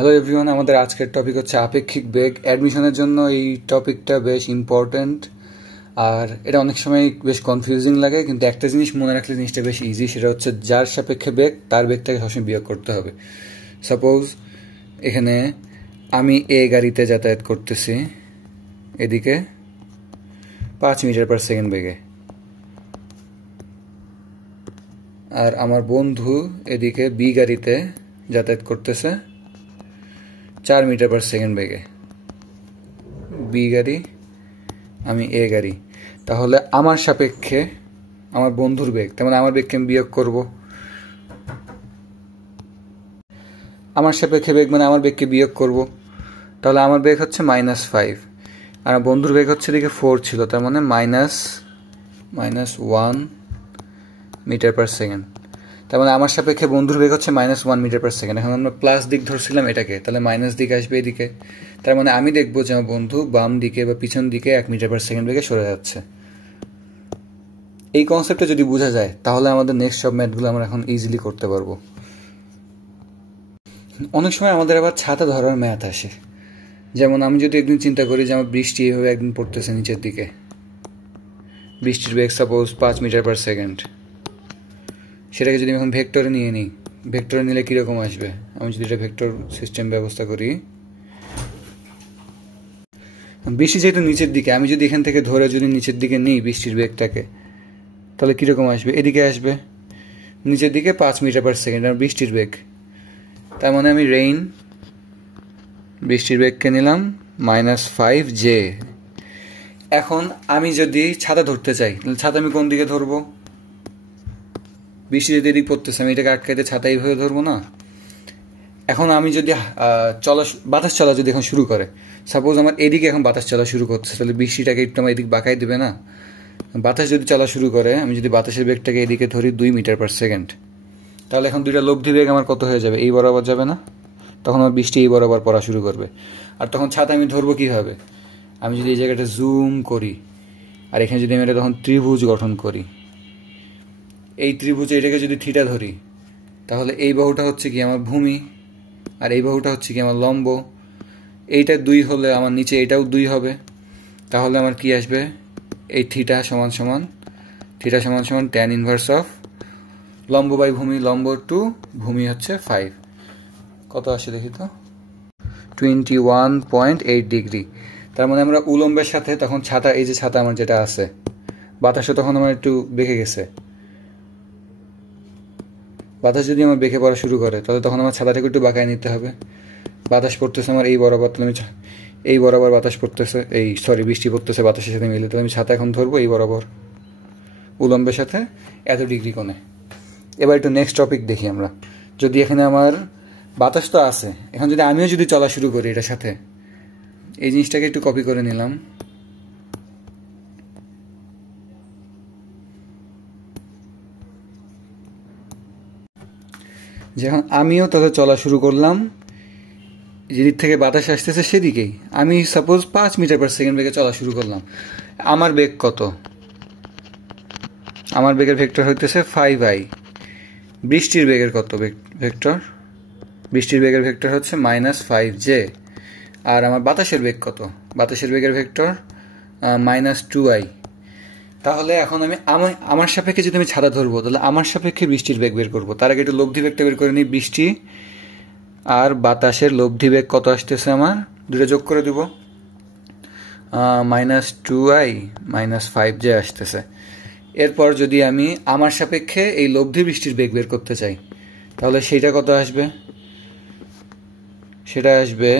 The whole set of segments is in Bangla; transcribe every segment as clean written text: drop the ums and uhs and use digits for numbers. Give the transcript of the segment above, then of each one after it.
হ্যালো এভরিওয়ান, আমাদের আজকের টপিক হচ্ছে আপেক্ষিক বেগ। অ্যাডমিশনের জন্য এই টপিকটা বেশ ইম্পর্ট্যান্ট, আর এটা অনেক সময় বেশ কনফিউজিং লাগে, কিন্তু একটা জিনিস মনে রাখলে জিনিসটা বেশ ইজি, সেটা হচ্ছে যার সাপেক্ষে বেগ তার বেগটাকে সবসময় বিয়োগ করতে হবে। সাপোজ এখানে আমি এ গাড়িতে যাতায়াত করতেছি এদিকে 5 মিটার পার সেকেন্ড বেগে, আর আমার বন্ধু এদিকে বি গাড়িতে যাতায়াত করতেছে 4 মিটার পার সেকেন্ড বেগে। বি গাড়ি, আমি এ গাড়ি। তাহলে আমার সাপেক্ষে আমার বন্ধুর বেগ, তার মানে আমার বেগকে আমি বিয়োগ করব। আমার সাপেক্ষে বেগ মানে আমার বেগকে বিয়োগ করব। তাহলে আমার বেগ হচ্ছে -5, আর বন্ধুর বেগ হচ্ছে দিকে 4 ছিল, তার মানে -1 মিটার পার সেকেন্ড। তার মানে আমার সাপেক্ষে বন্ধুর বেগ হচ্ছে -1 মিটার পার সেকেন্ড। এখন আমরা প্লাস দিক ধরছিলাম এটাকে, তাহলে মাইনাস দিক আসবে এদিকে। তার মানে আমি দেখবো যে আমার বন্ধু বাম দিকে বা পিছন দিকে 1 মিটার পার সেকেন্ড বেগে সরে যাচ্ছে। এই কনসেপ্টটা যদি বোঝা যায় তাহলে আমাদের নেক্সট সব ম্যাথগুলো আমরা এখন ইজিলি করতে পারবো। অনেক সময় আমাদের আবার ছাতা ধরার ম্যাথ আসে। যেমন আমি যদি একদিন চিন্তা করি যে আমার বৃষ্টি এভাবে একদিন পড়তেছে নিচের দিকে, বৃষ্টির বেগ সাপোজ 5 মিটার পার সেকেন্ড, সেটাকে যদি আমি এখন ভেক্টরে নিয়ে নিই, ভেক্টরে নিলে কীরকম আসবে? আমি যদি এটা ভেক্টর সিস্টেম ব্যবস্থা করি, বৃষ্টি যেহেতু নিচের দিকে, আমি যদি এখান থেকে ধরে যদি নিচের দিকে নিই বৃষ্টির বেগটাকে, তাহলে কীরকম আসবে? এদিকে আসবে নিচের দিকে 5 মিটার পার সেকেন্ড, আর বৃষ্টির বেগ, তার মানে আমি বৃষ্টির বেগকে নিলাম -5J। এখন আমি যদি ছাতা ধরতে চাই, তাহলে ছাতা আমি কোন দিকে ধরবো? বৃষ্টি যদি এদিক পড়তেছে, আমি এটাকে আটকাইতে ছাতা এইভাবে ধরবো না। এখন আমি যদি বাতাস চলা যদি এখন শুরু করে, সাপোজ আমার এদিকে এখন বাতাস চলা শুরু করছে, তাহলে বৃষ্টিটাকে একটু আমার এদিক বাঁকাই দেবে না? বাতাস যদি চলা শুরু করে, আমি যদি বাতাসের বেগটাকে এদিকে ধরি 2 মিটার পার সেকেন্ড, তাহলে এখন দুইটা লব্ধি বেগ আমার কত হয়ে যাবে? এই বরাবর যাবে না? তখন আমার বৃষ্টি এই বরাবর পড়া শুরু করবে। আর তখন ছাতা আমি ধরবো কীভাবে? আমি যদি এই জায়গাটা জুম করি, আর এখানে যদি আমি এটা তখন ত্রিভুজ গঠন করি, এই ত্রিভুজে এটাকে যদি থিটা ধরি, তাহলে এই বাহুটা হচ্ছে কি আমার ভূমি, আর এই বাহুটা হচ্ছে কি আমার লম্ব। এইটা 2 হলে আমার নিচে এটাও 2 হবে। তাহলে আমার কি আসবে? এই থিটা সমান সমান tan ইনভার্স অফ লম্ব বাই ভূমি, লম্ব টু ভূমি হচ্ছে 5। কত আসে দেখি তো? 21.8 ডিগ্রি। তার মানে আমরা উলম্বের সাথে তখন ছাতা, এই যে ছাতা আমার যেটা আছে, বাতাসও তখন আমার একটু বেঁকে গেছে। বাতাস যদি আমার বেঁকে পড়া শুরু করে, তাহলে তখন আমার ছাতাটাকে একটু বাঁকায় নিতে হবে। বাতাস পড়তেছে আমার এই বরাবর, তাহলে আমি এই বরাবর বাতাস পড়তেছে, বৃষ্টি পড়তেছে বাতাসের সাথে মিলে, তাহলে আমি ছাতা এখন ধরবো এই বরাবর উলম্বের সাথে এত ডিগ্রি কোণে। এবার একটু নেক্সট টপিক দেখি আমরা। যদি এখানে আমার বাতাস তো আছে, এখন যদি আমিও যদি চলা শুরু করি এটার সাথে, এই জিনিসটাকে একটু কপি করে নিলাম। যখন আমিও তাহলে চলা শুরু করলাম, যেদিক থেকে বাতাস আসতেছে সেদিকেই, আমি সাপোজ 5 মিটার পার সেকেন্ড বেগে চলা শুরু করলাম। আমার বেগ কত? আমার বেগের ভেক্টর হইতেছে 5I। বৃষ্টির বেগের কত ভেক্টর? বৃষ্টির বেগের ভেক্টর হচ্ছে -5J। আর আমার বাতাসের বেগ কত? বাতাসের বেগের ভেক্টর -2I। তাহলে এখন আমি আমার সাপেক্ষে যদি আমি ছাতা ধরবো, তাহলে আমার সাপেক্ষে বৃষ্টির বেগ বের করবো। তার আগে একটু লব্ধি বেগটা বের করে নিই। বৃষ্টি আর বাতাসের লব্ধি বেগ কত আসতেছে আমার? দুটো যোগ করে দেবো, -2I -5J আসতেছে। এরপর যদি আমি আমার সাপেক্ষে এই লব্ধি বৃষ্টির বেগ বের করতে চাই, তাহলে সেইটা কত আসবে? সেটা আসবে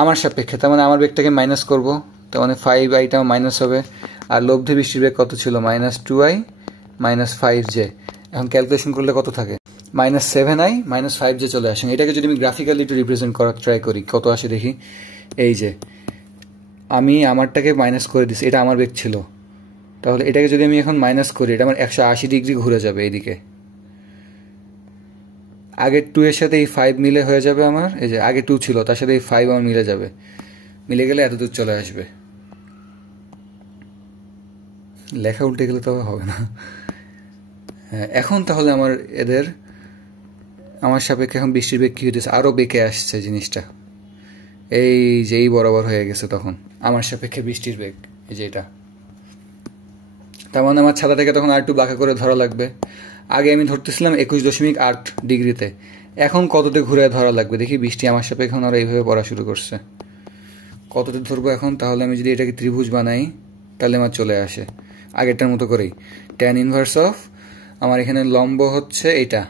আমার সাপেক্ষে, তার মানে আমার বেগটাকে মাইনাস করবো, তার মানে 5I মাইনাস হবে। আর লব্ধি বৃষ্টির বেগ কত ছিল? -2I -5J। এখন ক্যালকুলেশন করলে কত থাকে? -7I -5J চলে আসে। এটাকে যদি আমি গ্রাফিক্যালি একটু রিপ্রেজেন্ট করার ট্রাই করি, কত আসে দেখি। এই যে আমি আমারটাকে মাইনাস করে দিচ্ছি, এটা আমার বেগ ছিল, তাহলে এটাকে যদি আমি এখন মাইনাস করি, এটা আমার 180 ডিগ্রি ঘুরে যাবে এইদিকে। আগের 2 এর সাথে এই 5 মিলে হয়ে যাবে আমার, এই যে আগে 2 ছিল তার সাথে এই 5 আমার মিলে যাবে, মিলে গেলে এত দূর চলে আসবে। লেখা উল্টে গেলে তো হবে না। হ্যাঁ, এখন তাহলে আমার এদের আমার সাপেক্ষে এখন বৃষ্টির বেগ কী হইতেছে, আরও বেঁকে আসছে জিনিসটা, এই যে এই বরাবর হয়ে গেছে তখন আমার সাপেক্ষে বৃষ্টির বেগ, এই যে এটা। তার মানে আমার ছাতাটাকে তখন আর একটু বাঁকা করে ধরা লাগবে। আগে আমি ধরতেছিলাম 21.8 ডিগ্রিতে, এখন কততে ঘুরে ধরা লাগবে দেখি। বৃষ্টি আমার সাপেক্ষে এখন আরও এইভাবে পড়া শুরু করছে, কততে ধরবো এখন। তাহলে আমি যদি এটাকে ত্রিভুজ বানাই তাহলে আমার চলে আসে আগেরটার মতো করেই, tan ইনভার্স অফ আমার এখানে লম্ব হচ্ছে এটা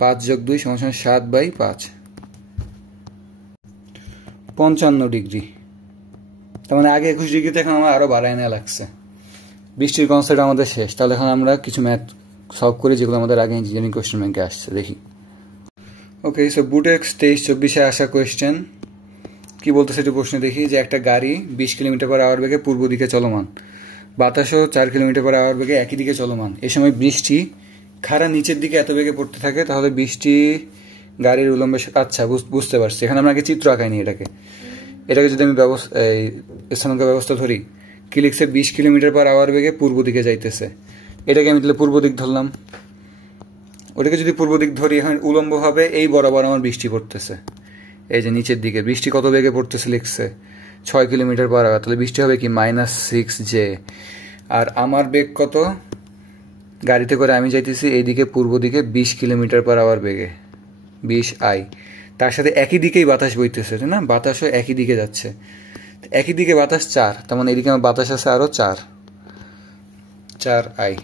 5 + 2 = 7/5, 55 ডিগ্রি। তার মানে আগে 21 ডিগ্রিতে এখন আমার আরও বাড়ায় নেওয়া লাগছে। বৃষ্টির কনসেপ্ট আমাদের শেষ। তাহলে এখন আমরা কিছু ম্যাথ সলভ করি যেগুলো আমাদের আগে ইঞ্জিনিয়ারিং কোয়েশ্চেন ব্যাংকে আসছে, দেখি। ওকে, সো বুটেক্স 23-24-এ আসা কোয়েশ্চেন কি বলতেছে একটু প্রশ্নে দেখি। যে একটা গাড়ি 20 কিলোমিটার/আওয়ার বেগে পূর্ব দিকে চলমান, বাতাসও 4 কিলোমিটার/আওয়ার বেগে একই দিকে চলমান। এ সময় বৃষ্টি খাড়া নিচের দিকে এত বেগে পড়তে থাকে, তাহলে বৃষ্টি গাড়ির উলম্বে, আচ্ছা বুঝতে পারছি। এখানে আমরা আগে চিত্র আঁকাইনি এটাকে যদি আমি স্থানাঙ্ক ব্যবস্থা ধরি, কি লিখছে 20 কিলোমিটার/আওয়ার বেগে পূর্ব দিকে যাইতেছে, এটাকে আমি তাহলে পূর্ব দিক ধরলাম। ওটাকে যদি পূর্ব দিক ধরি, এখন উলম্বভাবে এই বরাবর আমার বৃষ্টি পড়তেছে, এই যে নিচের দিকে বৃষ্টি কত বেগে পড়তেছে লিখছে 6 কিলোমিটার/আওয়ার, তাহলে বৃষ্টি হবে কি -6j। আর আমার বেগ কত, গাড়িতে করে আমি যাইতেছি এইদিকে পূর্ব দিকে 20 কিলোমিটার/আওয়ার বেগে, 20i। তার সাথে একই দিকেই বাতাস বইতেছে, তাই না? বাতাসও একই দিকে যাচ্ছে, একই দিকে বাতাস 4, তার মানে এদিকে আমার বাতাস আছে আরও 4i।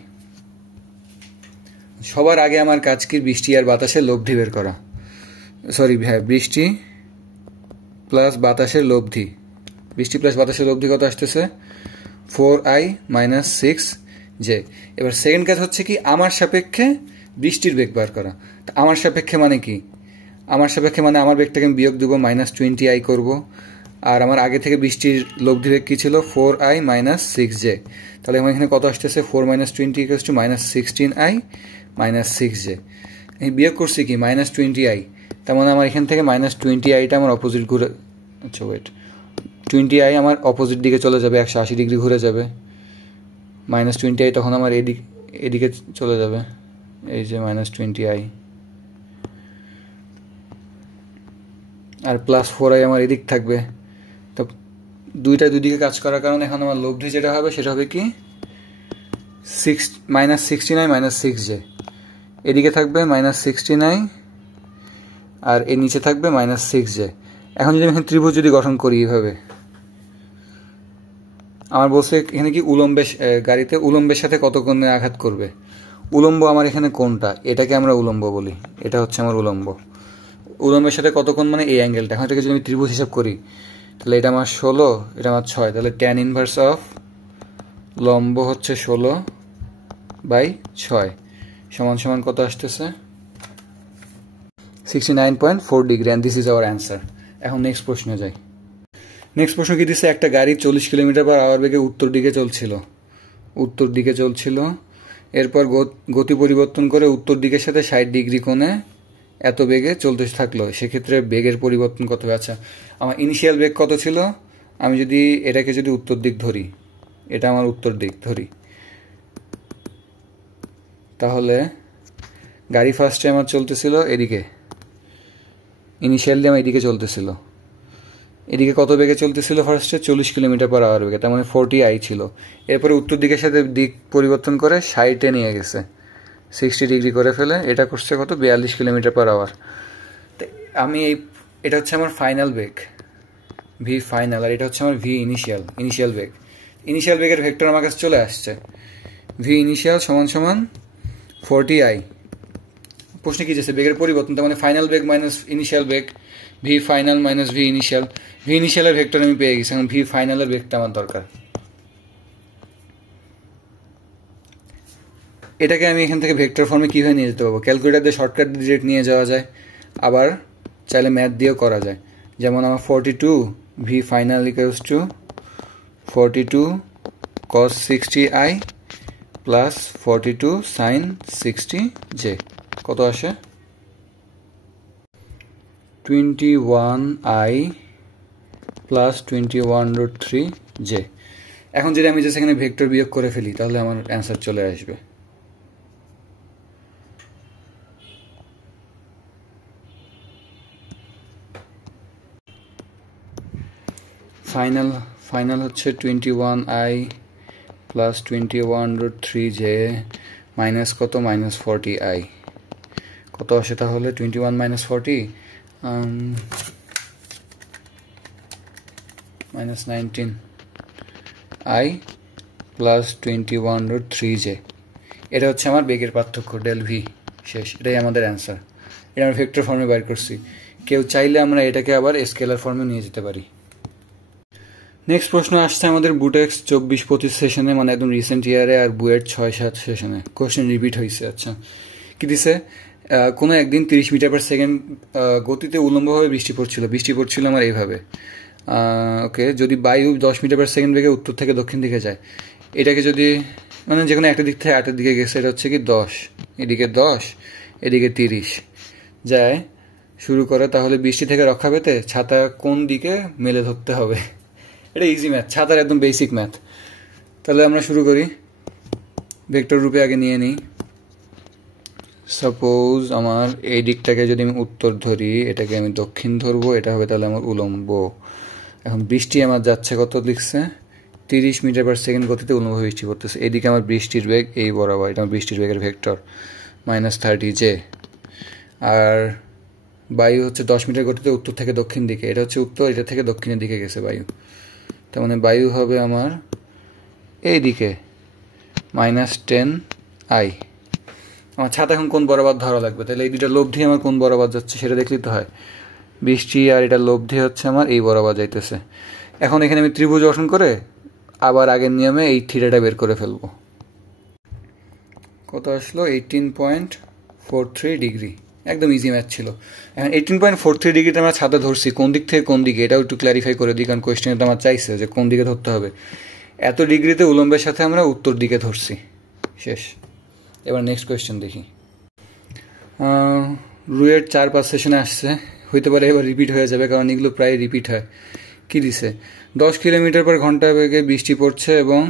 সবার আগে আমার কাজ কি, বৃষ্টি আর বাতাসের লব্ধি বের করা। সরি হ্যাঁ, বৃষ্টি প্লাস বাতাসের লব্ধি, বৃষ্টি প্লাস বাতাসের লব্ধি কত আসতেছে 4i - 6j। এবার সেকেন্ড কাজ হচ্ছে কি, আমার সাপেক্ষে বৃষ্টির বেগ বার করা। আমার সাপেক্ষে মানে কি, আমার সাপেক্ষে মানে আমার বেগটাকে আমি বিয়োগ দেবো, -20i করব। আর আমার আগে থেকে বৃষ্টির লব্ধি বেগ কী ছিল 4i - 6j। তাহলে আমার এখানে কত আসতেছে 4 - 20 = -16i - 6j। আমি বিয়োগ করছি কি -20i, তার মানে আমার এখান থেকে -20iটা আমার অপোজিট ঘুরে, আচ্ছা ওয়েট, 20i আমার অপোজিট দিকে চলে যাবে, 180 ডিগ্রি ঘুরে যাবে। -20i তখন আমার এদিকে চলে যাবে, এই যে -20i। আর +4i আমার এদিক থাকবে। তো দুইটা দুদিকে কাজ করার কারণে এখন আমার লব্ধি যেটা হবে সেটা হবে কি -16i - 6j। এদিকে থাকবে -16i আর এর নিচে থাকবে -6j। এখন যদি আমি এখানে ত্রিভুজ যদি গঠন করি এইভাবে, আমার বলছে এখানে কি উলম্বে, গাড়িতে উলম্বের সাথে কত কোণে আঘাত করবে। উলম্ব আমার এখানে কোনটা, এটাকে আমরা উলম্ব বলি, এটা হচ্ছে আমার উলম্ব। উলম্বের সাথে কত কোণ মানে এই অ্যাঙ্গেলটা। এখন এটাকে যদি আমি ত্রিভুজ হিসাব করি, তাহলে এটা আমার 16, এটা আমার 6, তাহলে tan ইনভার্স অফ লম্ব হচ্ছে 16/6 সমান কত আসতেছে 69.4 degree. And this is our answer. এখন নেক্সট প্রশ্নে যাই। নেক্সট প্রশ্ন কি দিচ্ছে, একটা গাড়ি 40 কিলোমিটার/আওয়ার বেগে উত্তর দিকে চলছিল। এরপর গতি পরিবর্তন করে উত্তর দিকের সাথে 60 ডিগ্রি কোণে এত বেগে চলতে থাকলো, সেক্ষেত্রে বেগের পরিবর্তন কত হবে। আচ্ছা, আমার ইনিশিয়াল বেগ কত ছিল, আমি যদি এটাকে যদি উত্তর দিক ধরি, এটা আমার উত্তর দিক ধরি, তাহলে গাড়ি ফার্স্টে আমার চলতেছিল এদিকে, ইনিশিয়ালি আমার এদিকে চলতেছিল, এদিকে কত বেগে চলতেছিল ফার্স্টে 40 কিলোমিটার/আওয়ার বেগে, তার মানে 40i ছিল। এরপরে উত্তর দিকের সাথে দিক পরিবর্তন করে 60-এ নিয়ে গেছে, 60 ডিগ্রি করে ফেলে এটা করছে কত 42 কিলোমিটার/আওয়ার। আমি এটা হচ্ছে আমার ফাইনাল বেগ ভি ফাইনাল, আর এটা হচ্ছে আমার ভি ইনিশিয়াল বেগ। ইনিশিয়াল বেগের ভেক্টর আমার কাছে চলে আসছে, ভি ইনিশিয়াল = 40i। প্রশ্নে কি যাচ্ছে বেগের পরিবর্তন, তার মানে ফাইনাল বেগ মাইনাস ইনিশিয়াল বেগ, V final minus V initial. ভি ইনিশিয়ালের ভেক্টর আমি পেয়ে গেছি, এখন ভি ফাইনালের বেগটা আমার দরকার। এটাকে আমি এখান থেকে ভেক্টর ফর্মে কীভাবে নিয়ে যেতে পারবো, ক্যালকুলেটার দিয়ে শর্টকাট ডিরেক্ট নিয়ে যাওয়া যায়, আবার চাইলে ম্যাথ দিয়েও করা যায়। যেমন আমার 42 V final = 42 cos 60i plus 42 sin 60j কত আসে 21i প্লাস 21√3j। এখন যদি আমি এখানে ভেক্টর বিয়োগ করে ফেলি তাহলে আমার অ্যান্সার চলে আসবে। ফাইনাল ফাইনাল হচ্ছে 21i প্লাস 21√3j মাইনাস কত মাইনাস 40i কত আসে তাহলে 21 minus 40 minus 19i plus 21√3j এটা হচ্ছে আমার বেগের পার্থক্য ডেল ভি শেষ। এটাই আমাদের অ্যান্সার। এটা আমরা ভেক্টর ফর্মে বাইর করছি। কেউ চাইলে আমরা এটাকে আবার স্কেলার ফর্মে নিয়ে যেতে পারি। নেক্সট প্রশ্ন আসছে আমাদের বুটেক্স 24-25 সেশনে, মানে একদম রিসেন্ট ইয়ারে, আর বুয়েট 6-7 সেশনে। কোয়েশ্চেন রিপিট হয়েছে। আচ্ছা, কি দিছে? কোনো একদিন 30 মিটার পার সেকেন্ড গতিতে উলম্বভাবে বৃষ্টি পড়ছিল আমার এইভাবে। ওকে, যদি বায়ু 10 মিটার পার সেকেন্ড বেগে উত্তর থেকে দক্ষিণ দিকে যায়, এটাকে যদি মানে যে কোনো একটা দিক থেকে আটের দিকে গেছে, এটা হচ্ছে কি 10, এদিকে 10, এদিকে 30 যায় শুরু করে, তাহলে বৃষ্টি থেকে রক্ষা পেতে ছাতা কোন দিকে মেলে ধরতে হবে? এটা ইজি ম্যাথ, ছাতার একদম বেসিক ম্যাথ। তাহলে আমরা শুরু করি। ভেক্টর রূপে আগে নিয়ে নিই। সাপোজ আমার এই দিকটাকে যদি আমি উত্তর ধরি, এটাকে আমি দক্ষিণ ধরবো, এটা হবে তাহলে আমার উলম্ব। এখন বৃষ্টি আমার যাচ্ছে কত লিখছে? 30 মিটার পার সেকেন্ড গতিতে উলম্বভাবে বৃষ্টি পড়তেছে। এদিকে আমার বৃষ্টির বেগ এই বরাবর, এটা আমার বৃষ্টির বেগের ভেক্টর মাইনাস 30j। আর বায়ু হচ্ছে 10 মিটার গতিতে উত্তর থেকে দক্ষিণ দিকে, এটা হচ্ছে উত্তর, এটা থেকে দক্ষিণের দিকে গেছে বায়ু। তার মানে বায়ু হবে আমার এই দিকে মাইনাস 10i। আমার ছাতা এখন কোন বরাবর ধরা লাগবে? তাহলে এই দুটা লব্ধি আমার কোন বরাবর যাচ্ছে সেটা দেখলেই তো হয়। বৃষ্টি আর এটা লব্ধি হচ্ছে আমার এই বরাবর যাইতেছে। এখন এখানে আমি ত্রিভুজ গঠন করে আবার আগের নিয়মে এই থিটাটা বের করে ফেলবো। কত আসলো? 18.43 ডিগ্রি। একদম ইজি ম্যাথ ছিল। এখন 18.43 ডিগ্রিতে আমরা ছাতা ধরছি, কোন দিক থেকে কোন দিকে এটাও একটু ক্ল্যারিফাই করে দিই, কারণ কোয়েশ্চেনে তো আমার চাইছে যে কোন দিকে ধরতে হবে। এত ডিগ্রিতে উলম্বের সাথে আমরা উত্তর দিকে ধরছি, শেষ। এবার নেক্সট কোয়েশ্চেন দেখি। রুয়েট 4-5 সেশনে আসছে, হইতে পারে এবার রিপিট হয়ে যাবে, কারণ এগুলো প্রায় রিপিট হয়। কি দিছে? 10 কিলোমিটার পার ঘন্টা বেগে বৃষ্টি পড়ছে এবং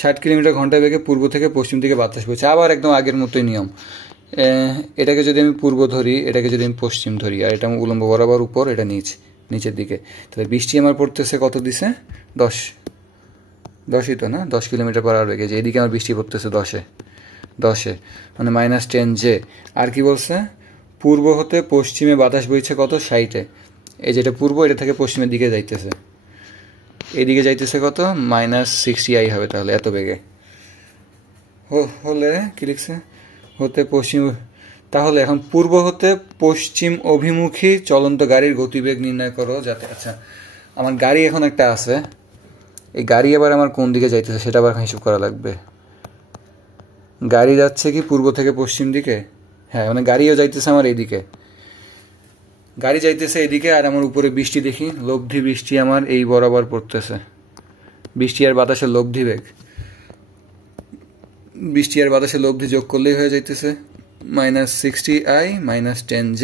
60 কিলোমিটার ঘন্টা বেগে পূর্ব থেকে পশ্চিম দিকে বাতাস বইছে। আবার একদম আগের মতোই নিয়ম। এটাকে যদি আমি পূর্ব ধরি, এটাকে যদি আমি পশ্চিম ধরি, আর এটা উলম্ব বরাবর উপর, এটা নিচের দিকে, তাহলে বৃষ্টি আমার পড়তেছে কত দিছে? 10ই তো না, 10 কিলোমিটার পার আওয়ার বেগে। যে এদিকে আমার বৃষ্টি পড়তেছে 10-এ, মানে মাইনাস 10j। আর কি বলছে? পূর্ব হতে পশ্চিমে বাতাস বইছে কত? 60-এ। এই যেটা পূর্ব, এটা থেকে পশ্চিমের দিকে যাইতেছে, এদিকে যাইতেছে কত? মাইনাস 60i হবে তাহলে এত বেগে। হলে কি লিখছে? হতে পশ্চিম। তাহলে এখন পূর্ব হতে পশ্চিম অভিমুখী চলন্ত গাড়ির গতিবেগ নির্ণয় করো যাতে। আচ্ছা, আমার গাড়ি এখন একটা আছে, এই গাড়ি আবার আমার কোন দিকে যাইতেছে সেটা আবার হিসাব করা লাগবে। গাড়ি যাচ্ছে কি পূর্ব থেকে পশ্চিম দিকে? হ্যাঁ, মানে গাড়িও যাইতেছে আমার এইদিকে, গাড়ি যাইতেছে এদিকে। আর আমার উপরে বৃষ্টি দেখি, লব্ধি বৃষ্টি আমার এই বরাবর পড়তেছে। বৃষ্টি আর বাতাসের লব্ধি বেগ, বৃষ্টি আর বাতাসের লব্ধি যোগ করলেই হয়ে যাইতেছে মাইনাস 60i মাইনাস 10j।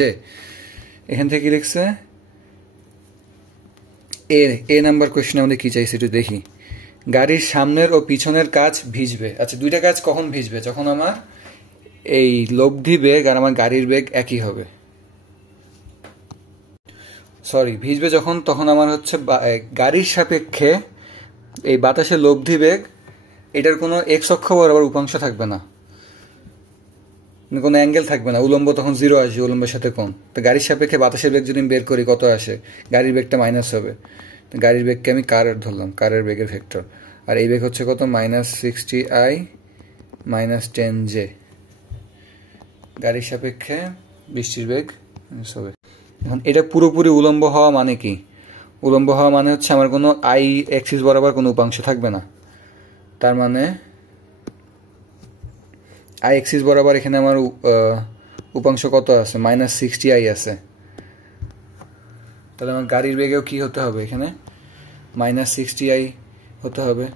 এখান থেকে কি লিখছে? এ নাম্বার কোয়েশ্চেন আমাদের কি চাইছে একটু দেখি। গাড়ির সামনের ও পিছনের কাচ ভিজবে। আচ্ছা, দুইটা কাচ কখন ভিজবে? যখন আমার এই লব্ধি বেগ আর আমার গাড়ির বেগ একই হবে। সরি, ভিজবে যখন, তখন আমার হচ্ছে গাড়ির সাপেক্ষে এই বাতাসের লব্ধি বেগ, এটার কোনো এক্স অক্ষ বরাবর উপাংশ থাকবে না, কোনো অ্যাঙ্গেল থাকবে না। উলম্ব তখন 0 আসবে, উলম্বের সাথে কোণ। তো গাড়ির সাপেক্ষে বাতাসের বেগ যদি আমি বের করি, কত আসে? গাড়ির বেগটা মাইনাস হবে। তো গাড়ির বেগকে আমি কারের ধরলাম, কারের বেগের ভেক্টর। আর এই বেগ হচ্ছে কত? Minus 60i minus 10j। গাড়ির সাপেক্ষে বৃষ্টির বেগ হবে। এখন এটা পুরোপুরি উলম্ব হওয়া মানে কি? উলম্ব হওয়া মানে হচ্ছে আমার কোনো আই অ্যাক্সিস বরাবর কোনো উপাংশ থাকবে না। তার মানে আই অ্যাক্সিস বরাবর এখানে আমার উপাংশ কত আছে? মাইনাস 60i আছে। তাহলে আমার গাড়ির বেগেও কি হতে হবে? এখানে মাইনাস 60i হতে হবে।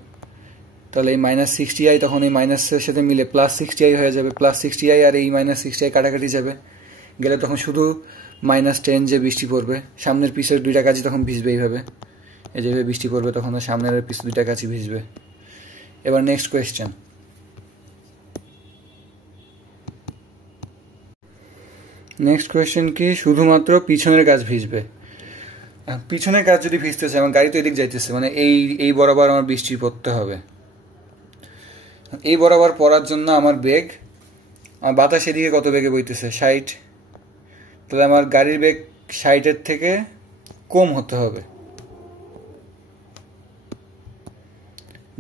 তাহলে এই মাইনাস 60i তখন এই মাইনাসের সাথে মিলে প্লাস 60i হয়ে যাবে। প্লাস 60i আর এই মাইনাস 60i কাটাকাটি যাবে, গেলে তখন শুধু মাইনাস 10j বৃষ্টি পড়বে। সামনের পিছের দুইটা কাজই তখন ভিজবে এইভাবে, এই যেভাবে বৃষ্টি পড়বে তখন সামনের পিছের দুইটা কাজই ভিজবে। এবার নেক্সট কোয়েশ্চেন। নেক্সট কোয়েশ্চেন কি? শুধুমাত্র পিছনের কাজ ভিজবে। পিছনের কাজ যদি ভিজতেছে, আমার গাড়ি তো এদিক যাইতেছে, মানে এই বরাবর আমার বৃষ্টি পড়তে হবে। এই বরাবর পড়ার জন্য আমার বেগ, আমার বাতাস এদিকে কত বেগে বইতেছে 60, তাহলে আমার গাড়ির বেগ 60-এর থেকে কম হতে হবে।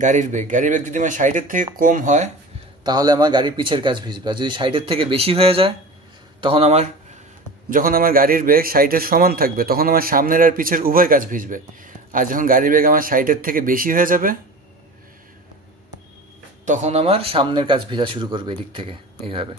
গাড়ির বেগ যদি আমার 60-এর থেকে কম হয় তাহলে আমার গাড়ির পিছের কাজ ভিজবে। আর যদি 60-এর থেকে বেশি হয়ে যায় তখন যখন আমার গাড়ির বেগ 60-এর সমান থাকবে তখন আমার সামনের আর পিছের উভয় কাজ ভিজবে। আর যখন গাড়ির বেগ আমার 60-এর থেকে বেশি হয়ে যাবে তখন আমার সামনের কাজ ভিজা শুরু করবে এদিক থেকে, এইভাবে।